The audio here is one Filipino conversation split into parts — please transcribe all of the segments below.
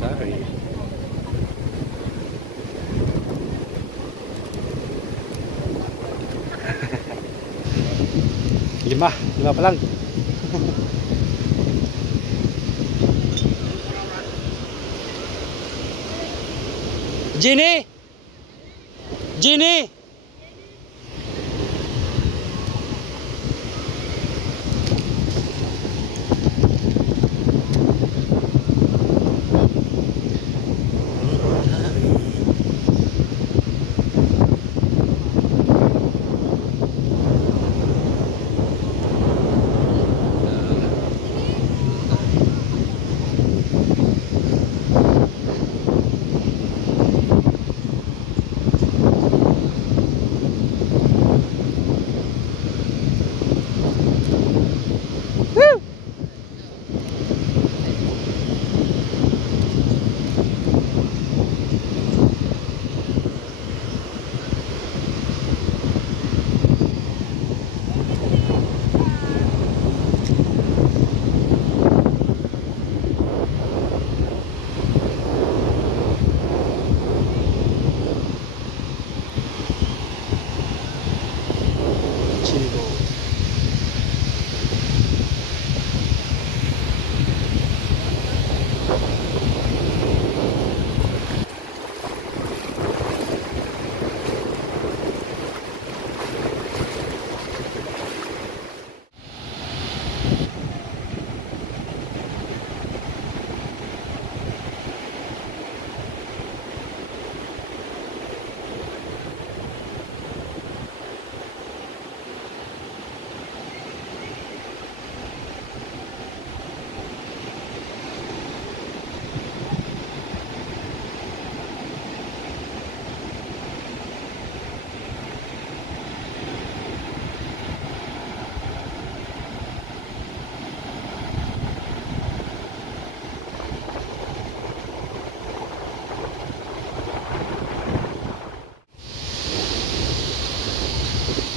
Curry. Lima pa lang. Jenny! Jenny!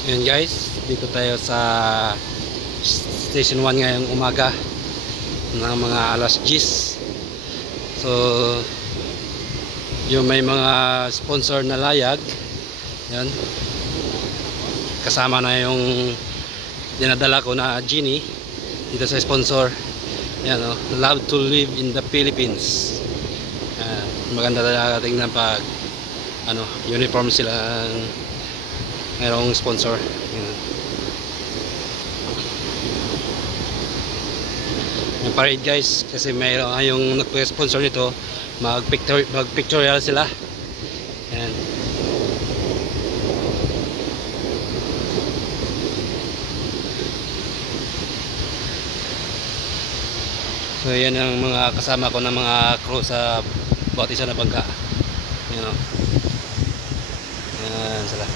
Ayan guys, dito tayo sa Station 1 ngayong umaga ng mga alas 10. So yung may mga sponsor na layag, yan, kasama na yung dinadala ko na Genie dito sa sponsor. Yan, love to live in the Philippines. Maganda talaga tingnan pag uniform sila, mayroong sponsor. Yung parade guys, kasi mayroong yung nag-sponsor nito, mag-pictorial sila. Ayan. So yan ang mga kasama ko na mga crew sa bawat isa na bangka. Ayan, ayan sila.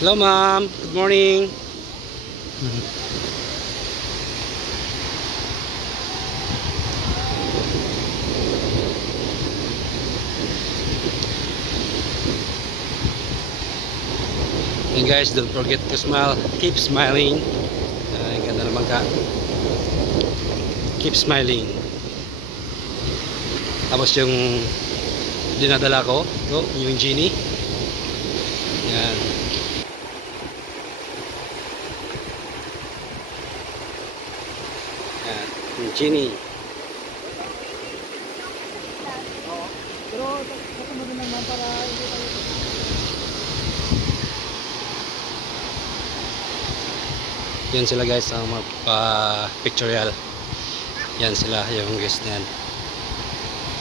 Hello ma'am, good morning. And guys, don't forget to smile. Keep smiling. Ganda naman ka. Keep smiling. Tapos yung dinadala ko, ito, yung Genie. Yan. Yan, yung Genie. Yan sila guys, ang pictorial. Yan sila, yung guys na yan.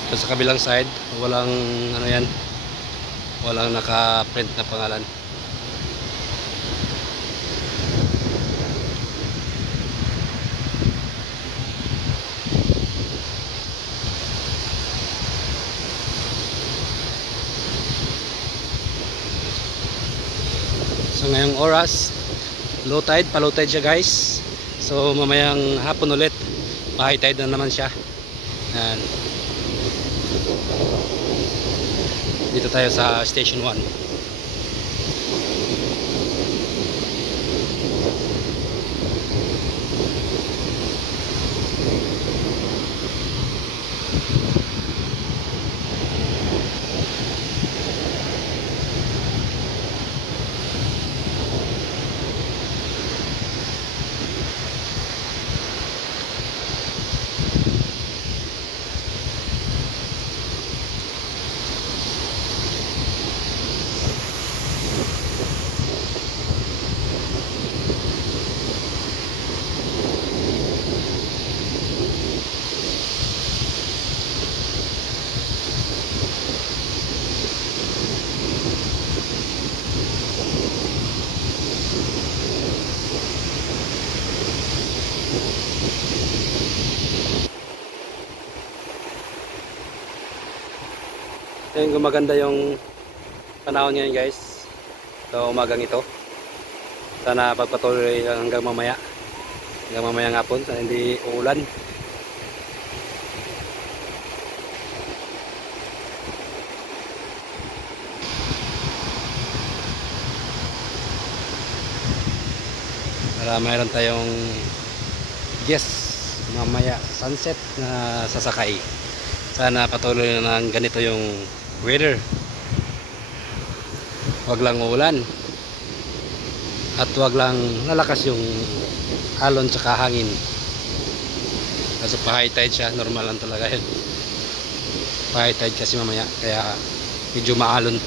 So, sa kabilang side, walang yan, walang naka-print na pangalan. So ngayong oras, low tide, pa low tide siya guys. So mamayang hapon ulit, high tide na naman siya. Yan. Dito tayo sa Station 1. Ayun, gumaganda yung panahon ngayon guys. So umagang ito. Sana pagpatuloy hanggang mamaya. Hanggang mamayang hapon. Sana hindi uulan. Para mayroon tayong guest mamaya sunset na sasakay. Sana patuloy na ng ganito yung weather. Wag lang uulan. At wag lang lalakas yung alon tsaka hangin. Kasi pa-high tide siya, normal lang talaga yun. Pa-high tide kasi mamaya, kaya medyo maalon.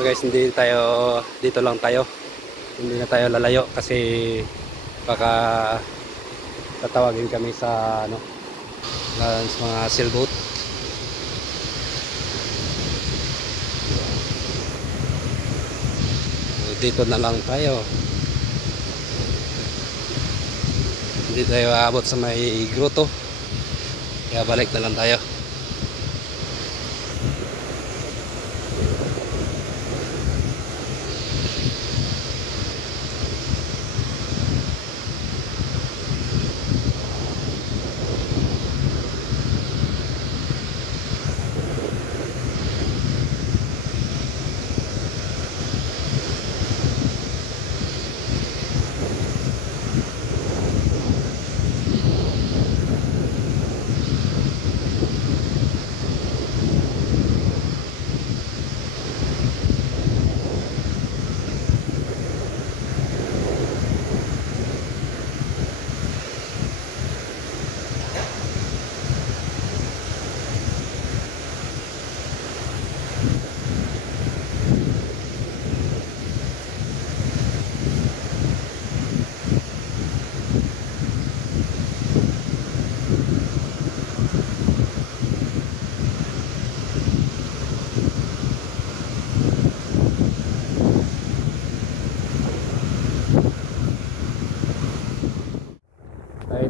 So guys, dito lang tayo. Hindi na tayo lalayo kasi baka tatawagin kami sa mga sailboat. So, dito na lang tayo. Hindi tayo aabot sa may grotto. Kaya balik na lang tayo.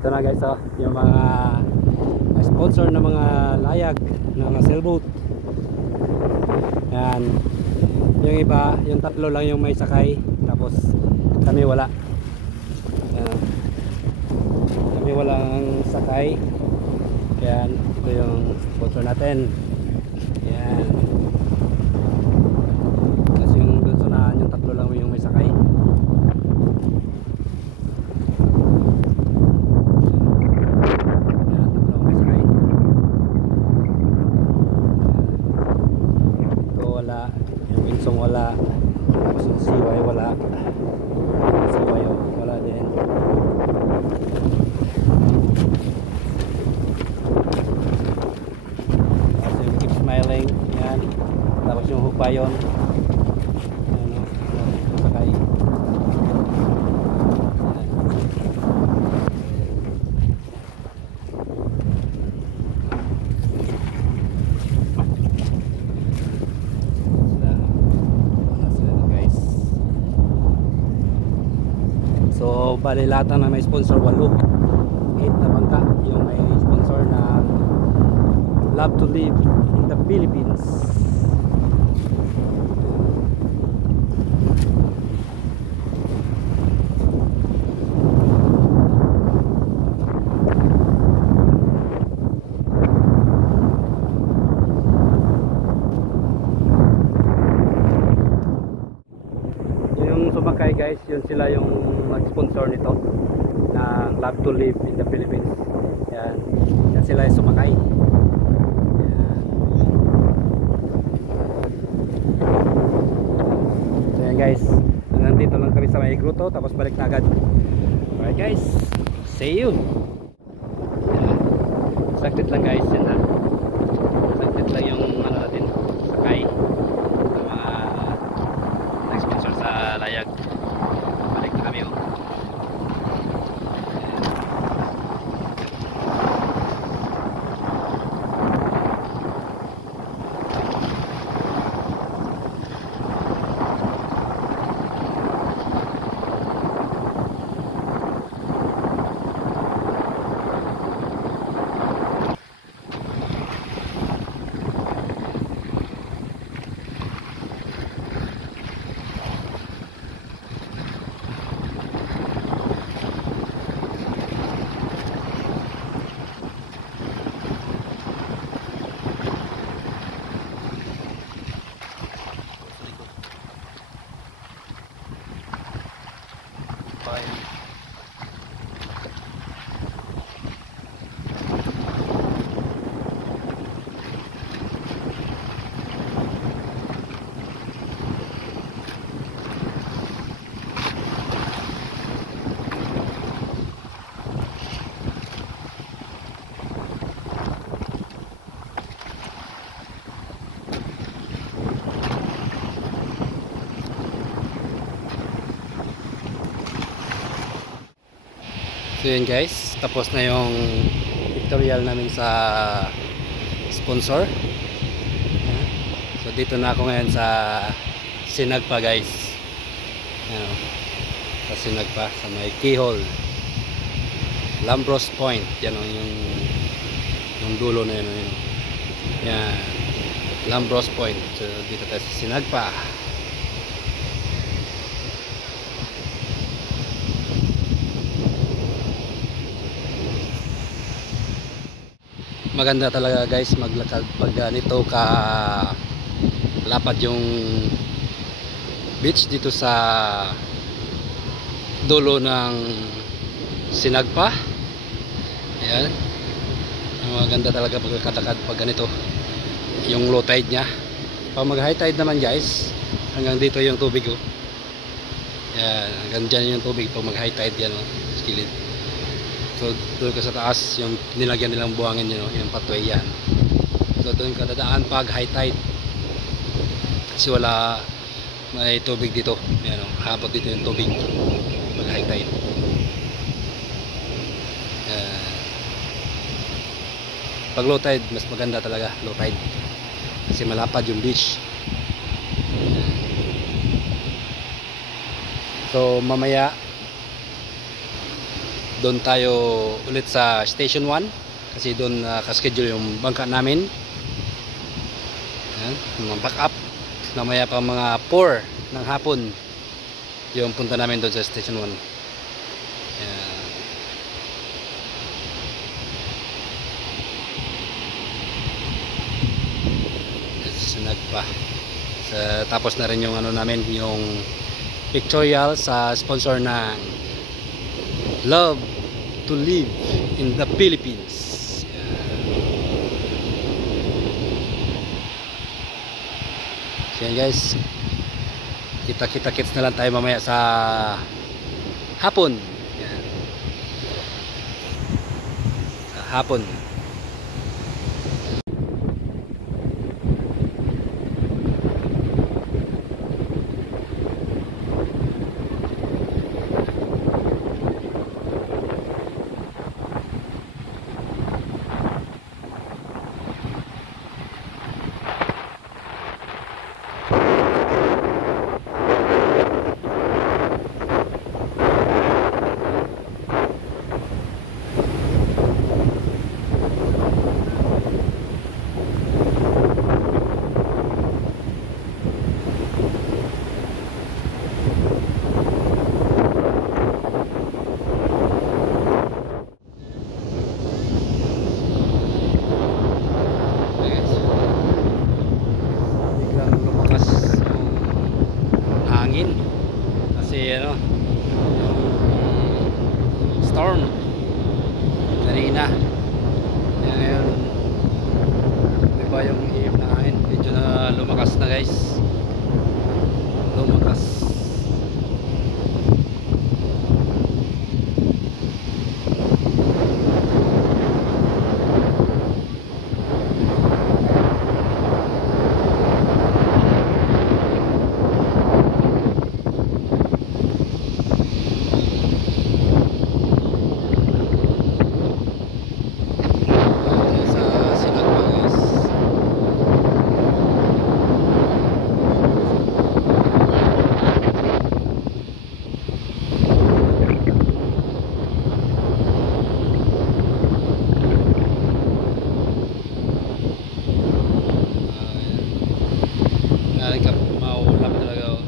Ito na guys, yung mga sponsor ng mga layag ng mga sailboat. Yan. Yung iba, yung tatlo lang yung may sakay, tapos kami wala. Yan. Kami walang sakay. Yan, ito yung sponsor natin. Yan. Tapos yung dun sa unahan, yung tatlo lang yung may sakay. Samsung wala, tapos yung CY wala, CY wala din. Tapos yung Keep Smiling, yan. Tapos yung Hupayon, ano, sakay. So bali lahat na may sponsor 8 na bangka yung may sponsor na Love to Live in the Philippines. Yung sumakay guys, yun sila yung nag-sponsor nito ng Love to Live in the Philippines. Yan, yan sila yung sumakay. Yan. So yan guys, nandito lang kami sa may gruto, tapos balik na agad. Alright guys, see you. Yan. Sakit lang guys, yan ha. Sakit lang yung ano natin, sakay. Nag-sponsor sa Layag. Balik na kami oh. So yun guys, tapos na yung tutorial namin sa sponsor. So dito na ako ngayon sa Sinagpa guys. Ayan, sa Sinagpa, sa may keyhole, Lambros Point. Yan yung dulo na yun. Yan, Lambros Point. So dito tayo sa Sinagpa. Maganda talaga guys maglakad pag ganito ka lapad yung beach dito sa dulo ng Sinagpa. Ayan, maganda talaga pagkakadakad pag ganito yung low tide nya. Pag mag high tide naman guys, hanggang dito yung tubig oh. Ayan, hanggang dyan yung tubig pag mag high tide yan oh, sa kilid. So doon ka sa taas, yung nilagyan nilang buhangin yun, yung pathway yan. So doon ka dadaan pag high tide. Kasi wala, may tubig dito. Yan, hapot dito yung tubig pag high tide. Pag low tide, mas maganda talaga low tide. Kasi malapad yung beach. So mamaya doon tayo ulit sa station 1 kasi doon kaschedule yung bangka namin. Ayan, mga back up mamaya pa mga 4 ng hapon yung punta namin doon sa station 1. Ayan. Sinagpa. Tapos na rin yung ano namin, yung pictorial sa sponsor ng Love to Live in the Philippines. So yan guys, Kita-kits na lang tayo mamaya sa hapon. Yan. Sa hapon. Biglang lumakas yung hangin kasi ano, yung storm kanina. Kaya ngayon diba yung ihip na hangin, medyo na lumakas na guys, lumakas. Maulap talaga oh.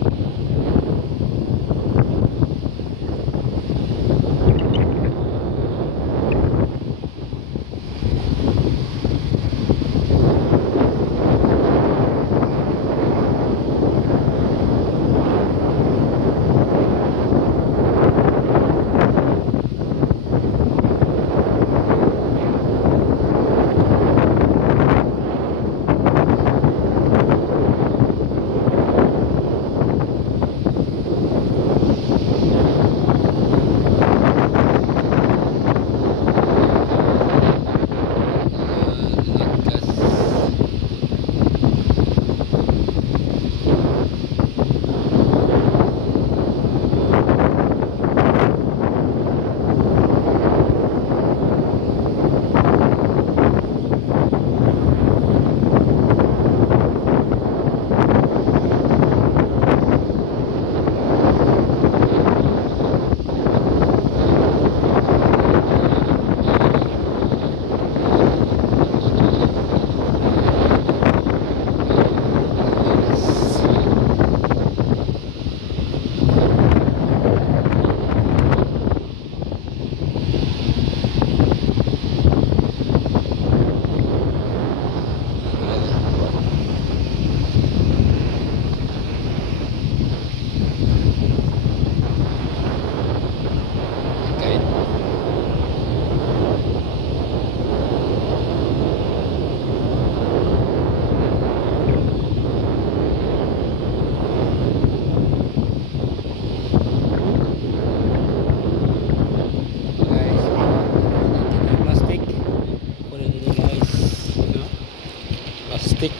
Plastic.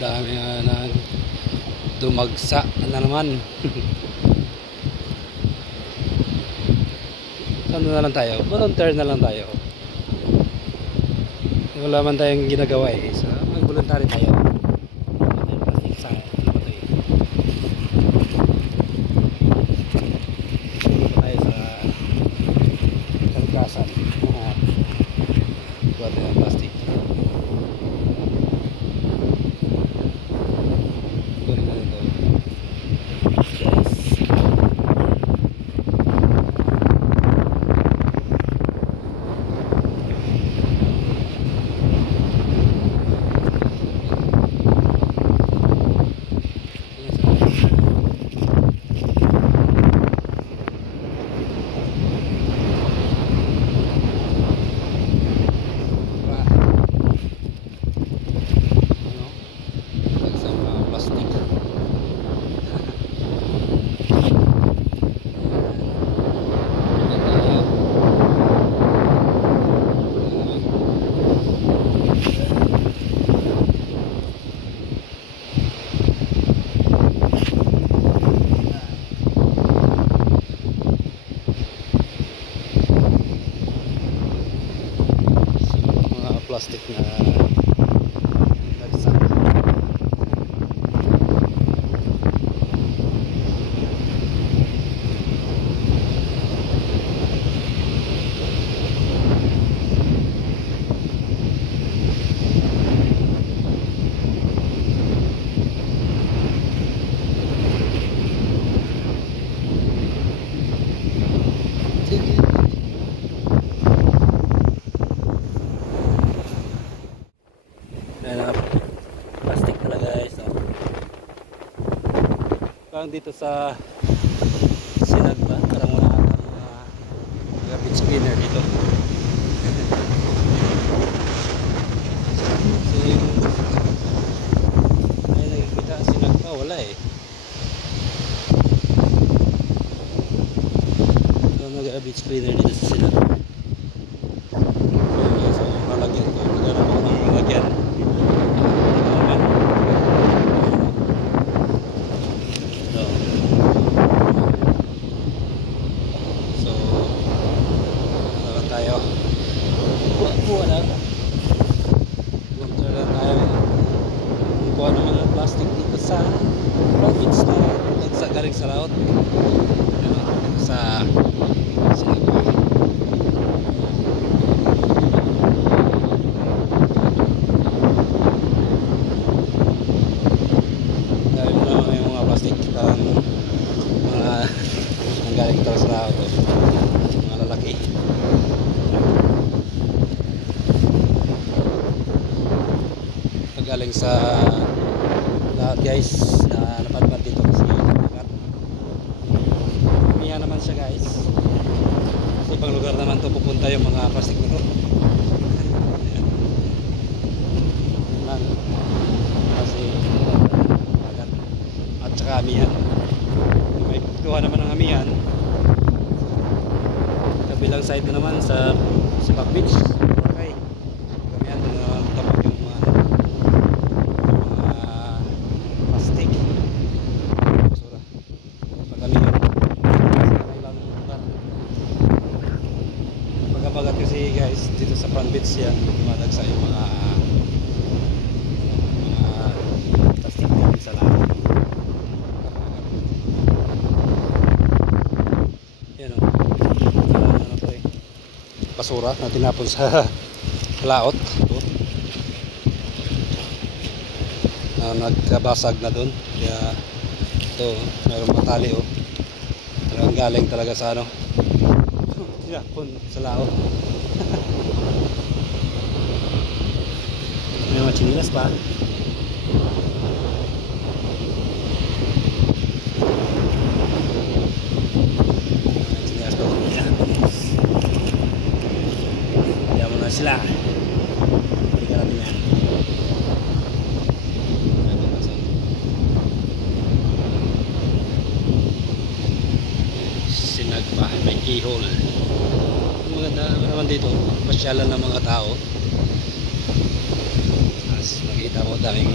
Dami na dumagsa na naman. Ano na lang tayo? Volunteer na lang tayo. Wala man tayong ginagawa eh. So, mag-voluntary tayo. Plastic sa tayo sa kalikasan. Buat dengan plastik. Ayan, plastic talaga guys, no? Parang dito sa Sinagba, parang wala ata mga garbage cleaner dito. Kasi yung ay nakikita Sinagba, wala eh. Wala mga garbage cleaner dito sa Sinagba. So malagyan ko, naghanap ako ng malagyan. Wala na. Bunta na tayo. Kuha ng mga plastic dito sa province na galing sa laot. Sa Sinagba. Dahil mo naman yung mga plastic parang mga galing ito sa laot. Mga lalaki. Galing sa lahat guys na napadpad dito kasi nakat miya naman siya guys sa ibang lugar naman to pupunta yung mga plastic nito kasi nakat at saka amihan may kuha naman ng amihan kabilang side na naman sa Back Beach. Okay, amihan na tapos yung pagkabagat kasi guys dito sa front beach yan dumadagsa yung mga plastic din sa lahat. Yan o, ano to eh, basura na tinapon sa laot nagkabasag na dun kaya ito mayroong matali o talagang galing talaga sa ano tinapon sa laot. May mga chinilas pa. Chinilas pa rin yan. Kaya mo na sila. Balikan natin yan. Sinagba, may keyhole. Maganda naman dito, pasyalan ng mga tao. As makita mo daming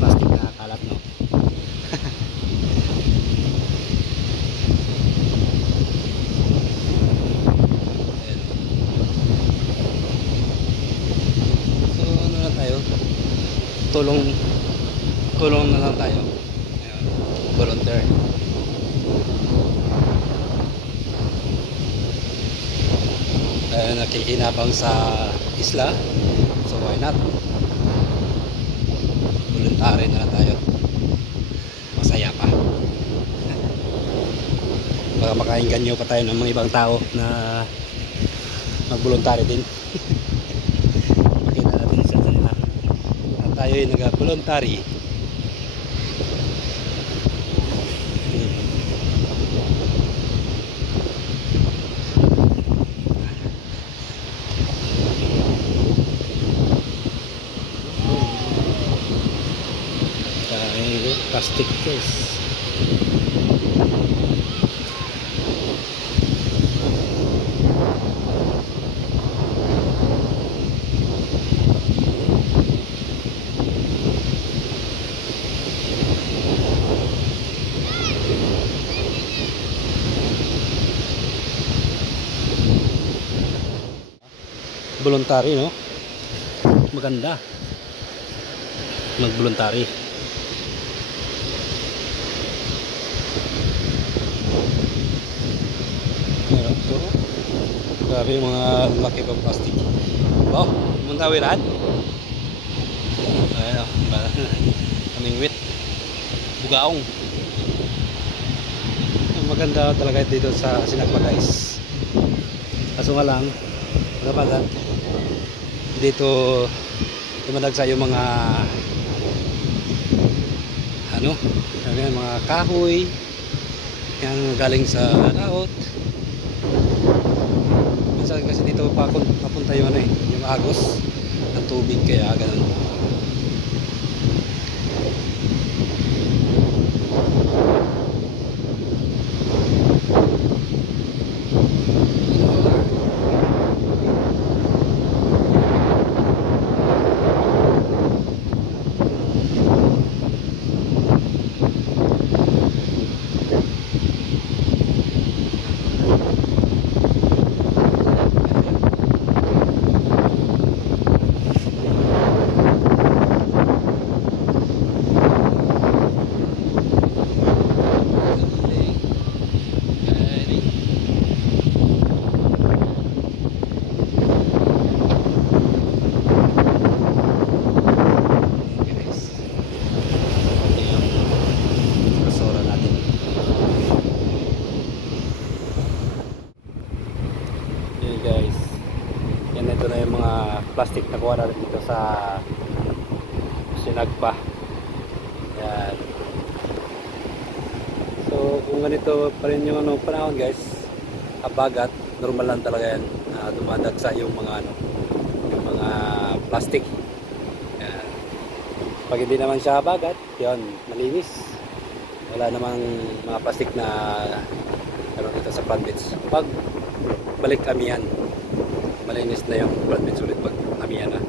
plastic na kalat, no? So ano na tayo, tulong na lang tayo. Ayan, volunteer. Nakikinabang sa isla, so why not, voluntary na lang tayo, masaya pa. Baka makainganyo pa tayo ng mga ibang tao na mag-voluntary din. Makita natin sa kanila at tayo ay nag-voluntary. Plastic case. Voluntary, no? Maganda mag-voluntary. Grabe yung mga laki pang plastic. Oh, muntawiran. Ayun, kaming wit. Bugaong. Maganda talaga dito sa Sinagba guys. Kaso nga lang, dito dumadagsa yung mga ano, yan, mga kahoy yan galing sa laot. Minsan kasi dito papunta yung ano yung agos ng tubig kaya ganun. Guys, yan, ito na yung mga plastic na kuha natin dito sa Sinagpa. Yan. So kung ganito pa rin yung panahon guys, habagat, normal lang talaga yan na dumadagsa yung mga yung mga plastic. Yan. Pag hindi naman siya habagat, yun, malinis, wala namang mga plastic na dito sa front beach. Pag balik amihan, malinis na yung front beach ulit pag amihan na.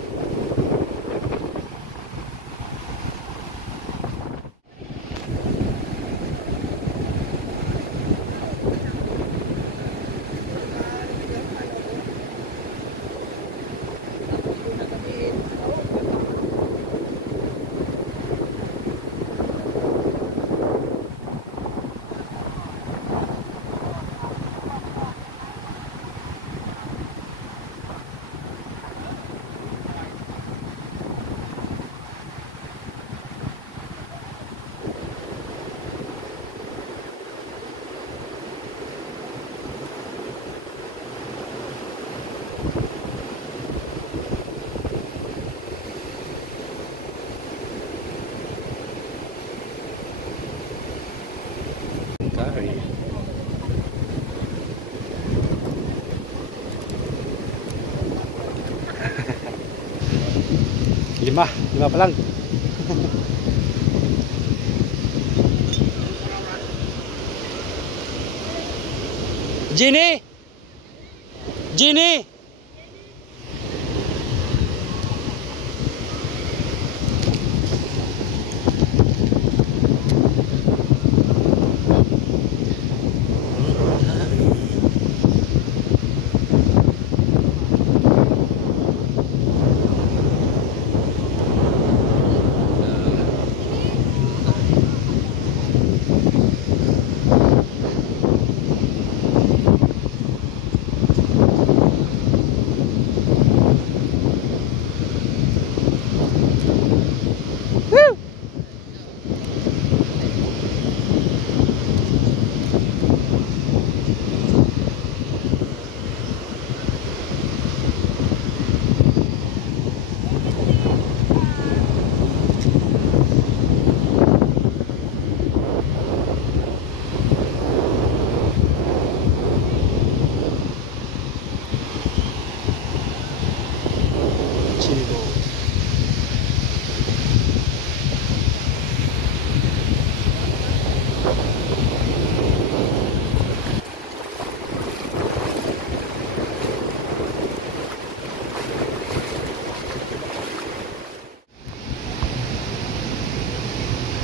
Lima pa lang. Jenny! Jenny!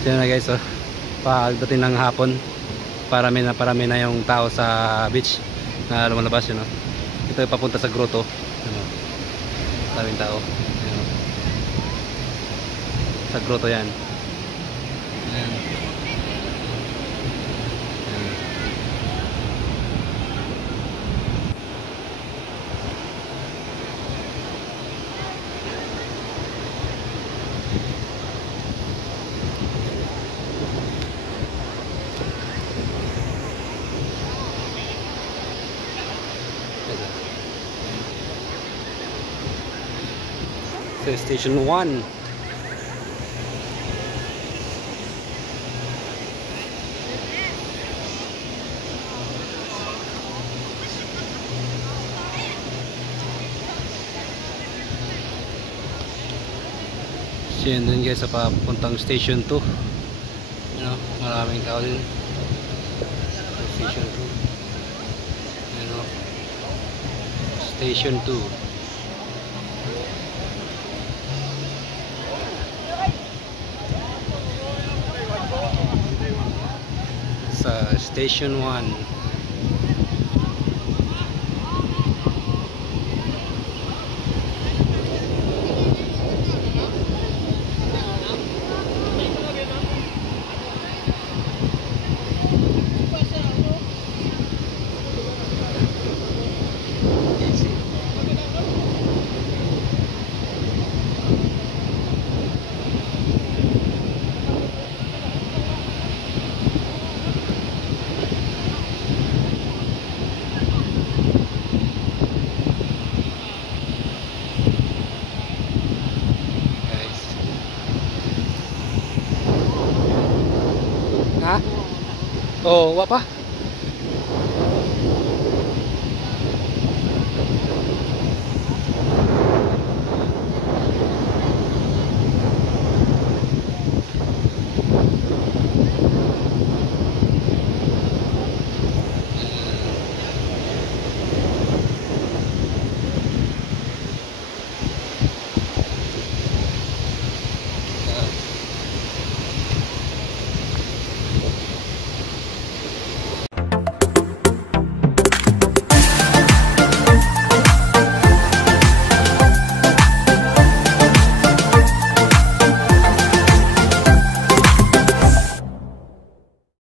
Yan na guys, pagdating ng hapon, parami na yung tao sa beach na lumalabas yun. Ito yung papunta sa grotto. Maraming tao. Ayan. Sa grotto yan. Ayan. Sa station 1. So yun dun guys sa papuntang station 2. You know, maraming tao din. Station 2. You know, station 2. Sa station 1. Ha? Oh, wa pa?